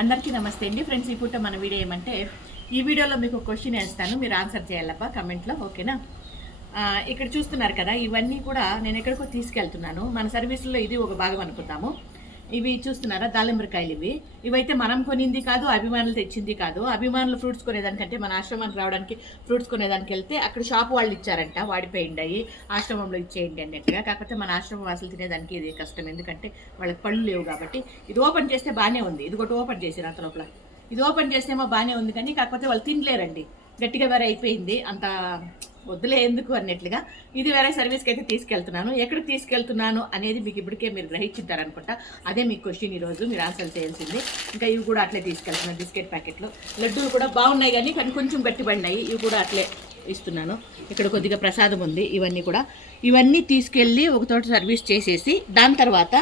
అందరికీ నమస్తే అండి ఫ్రెండ్స్. ఈ పూట మన వీడియో ఏమంటే, ఈ వీడియోలో మీకు క్వశ్చన్ వేస్తాను, మీరు ఆన్సర్ చేయాలబ్బా కమెంట్లో, ఓకేనా? ఇక్కడ చూస్తున్నారు కదా, ఇవన్నీ కూడా నేను ఎక్కడికో తీసుకెళ్తున్నాను. మన సర్వీసులో ఇది ఒక భాగం అనుకుందాము. ఇవి చూస్తున్నారా, దాలింబరకాయలు. ఇవైతే మనం కొనింది కాదు, అభిమానులు తెచ్చింది కాదు. అభిమానులు ఫ్రూట్స్ కొనేదానికంటే మన ఆశ్రమానికి రావడానికి ఫ్రూట్స్ కొనేదానికి వెళ్తే అక్కడ షాప్ వాళ్ళు ఇచ్చారంట, వాడిపోయిండాయి, ఆశ్రమంలో ఇచ్చేయండి అన్నట్టుగా. కాకపోతే మన ఆశ్రమం వాసులు తినేదానికి ఇది కష్టం, ఎందుకంటే వాళ్ళకి పళ్ళు లేవు కాబట్టి. ఇది ఓపెన్ చేస్తే బాగానే ఉంది, ఇది ఒకటి ఓపెన్ చేసారు అంత లోపల. ఇది ఓపెన్ చేస్తేమో బాగానే ఉంది, కానీ కాకపోతే వాళ్ళు తినలేరండి, గట్టిగా వేరే అయిపోయింది, అంత వద్దులే ఎందుకు అన్నట్లుగా. ఇది వేరే సర్వీస్కి అయితే తీసుకెళ్తున్నాను. ఎక్కడికి తీసుకెళ్తున్నాను అనేది మీకు ఇప్పటికే మీరు గ్రహించుంటారనుకుంటా. అదే మీకు క్వశ్చన్ ఈరోజు మీరు ఆన్సర్ చేయాల్సింది. ఇంకా ఇవి కూడా అట్లే తీసుకెళ్తున్నాను, బిస్కెట్ ప్యాకెట్లు. లడ్డూలు కూడా బాగున్నాయి, కానీ కొంచెం గట్టిపడినాయి, ఇవి కూడా అట్లే ఇస్తున్నాను. ఇక్కడ కొద్దిగా ప్రసాదం ఉంది. ఇవన్నీ తీసుకెళ్ళి ఒక చోట సర్వీస్ చేసేసి దాని తర్వాత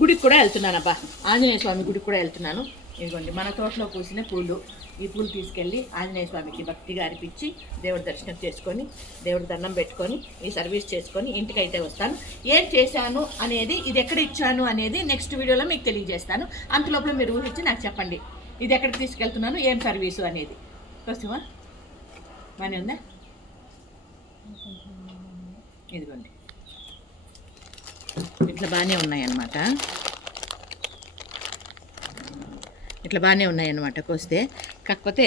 గుడికి కూడా వెళ్తున్నాను. అబ్బా, ఆంజనేయ స్వామి గుడికి కూడా వెళ్తున్నాను. ఇదిగోండి మన తోటలో పూసిన పూలు. ఈ పూలు తీసుకెళ్ళి ఆంజనేయ స్వామికి భక్తిగా అర్పించి దేవుడి దర్శనం చేసుకొని, దేవుడి దండం పెట్టుకొని, ఈ సర్వీస్ చేసుకొని ఇంటికి అయితే వస్తాను. ఏం చేశాను అనేది, ఇది ఎక్కడ ఇచ్చాను అనేది నెక్స్ట్ వీడియోలో మీకు తెలియజేస్తాను. అంతలోపల మీరు ఊహించి నాకు చెప్పండి, ఇది ఎక్కడికి తీసుకెళ్తున్నాను, ఏం సర్వీసు అనేది. కోసమా బాగానే ఉందా? ఇదిగోండి ఇట్లా బాగానే ఉన్నాయన్నమాట, కోస్తే. కాకపోతే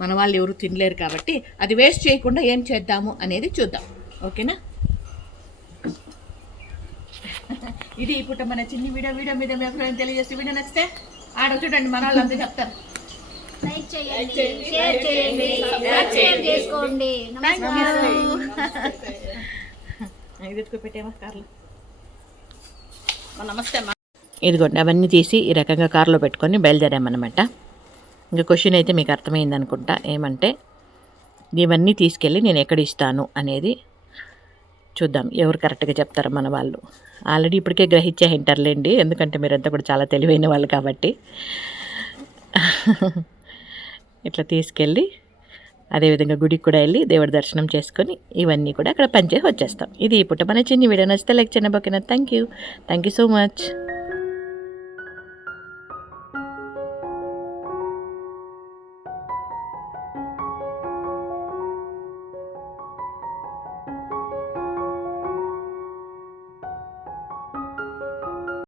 మన వాళ్ళు ఎవరు తినలేరు కాబట్టి అది వేస్ట్ చేయకుండా ఏం చేద్దాము అనేది చూద్దాం, ఓకేనా? ఇది ఇప్పుడు మన చిన్ని వీడియో మీద మీ అభిప్రాయం తెలియజేస్తే, వీడియో నచ్చితే ఆడ చూడండి, మన వాళ్ళు అంతా చెప్తారు. ఇది ఎత్తుకు పెట్టేమా కార్లో. నమస్తే అమ్మా. ఇదిగోండి అవన్నీ తీసి ఈ రకంగా కారులో పెట్టుకొని బయలుదేరామన్నమాట. ఇంకా క్వశ్చన్ అయితే మీకు అర్థమైంది అనుకుంటా. ఏమంటే, ఇవన్నీ తీసుకెళ్ళి నేను ఎక్కడ ఇస్తాను అనేది చూద్దాం, ఎవరు కరెక్ట్గా చెప్తారు మన వాళ్ళు. ఆల్రెడీ ఇప్పటికే గ్రహించే ఉంటారులేండి, ఎందుకంటే మీరంతా కూడా చాలా తెలివైన వాళ్ళు కాబట్టి. ఇట్లా తీసుకెళ్ళి అదేవిధంగా గుడికి కూడా వెళ్ళి దేవుడి దర్శనం చేసుకొని ఇవన్నీ కూడా అక్కడ పనిచేసి వచ్చేస్తాం. ఇది ఇప్పుడు మన చిన్ని వీడియో నచ్చితే లైక్ చేయండి, ఓకేనా? Thank you so much.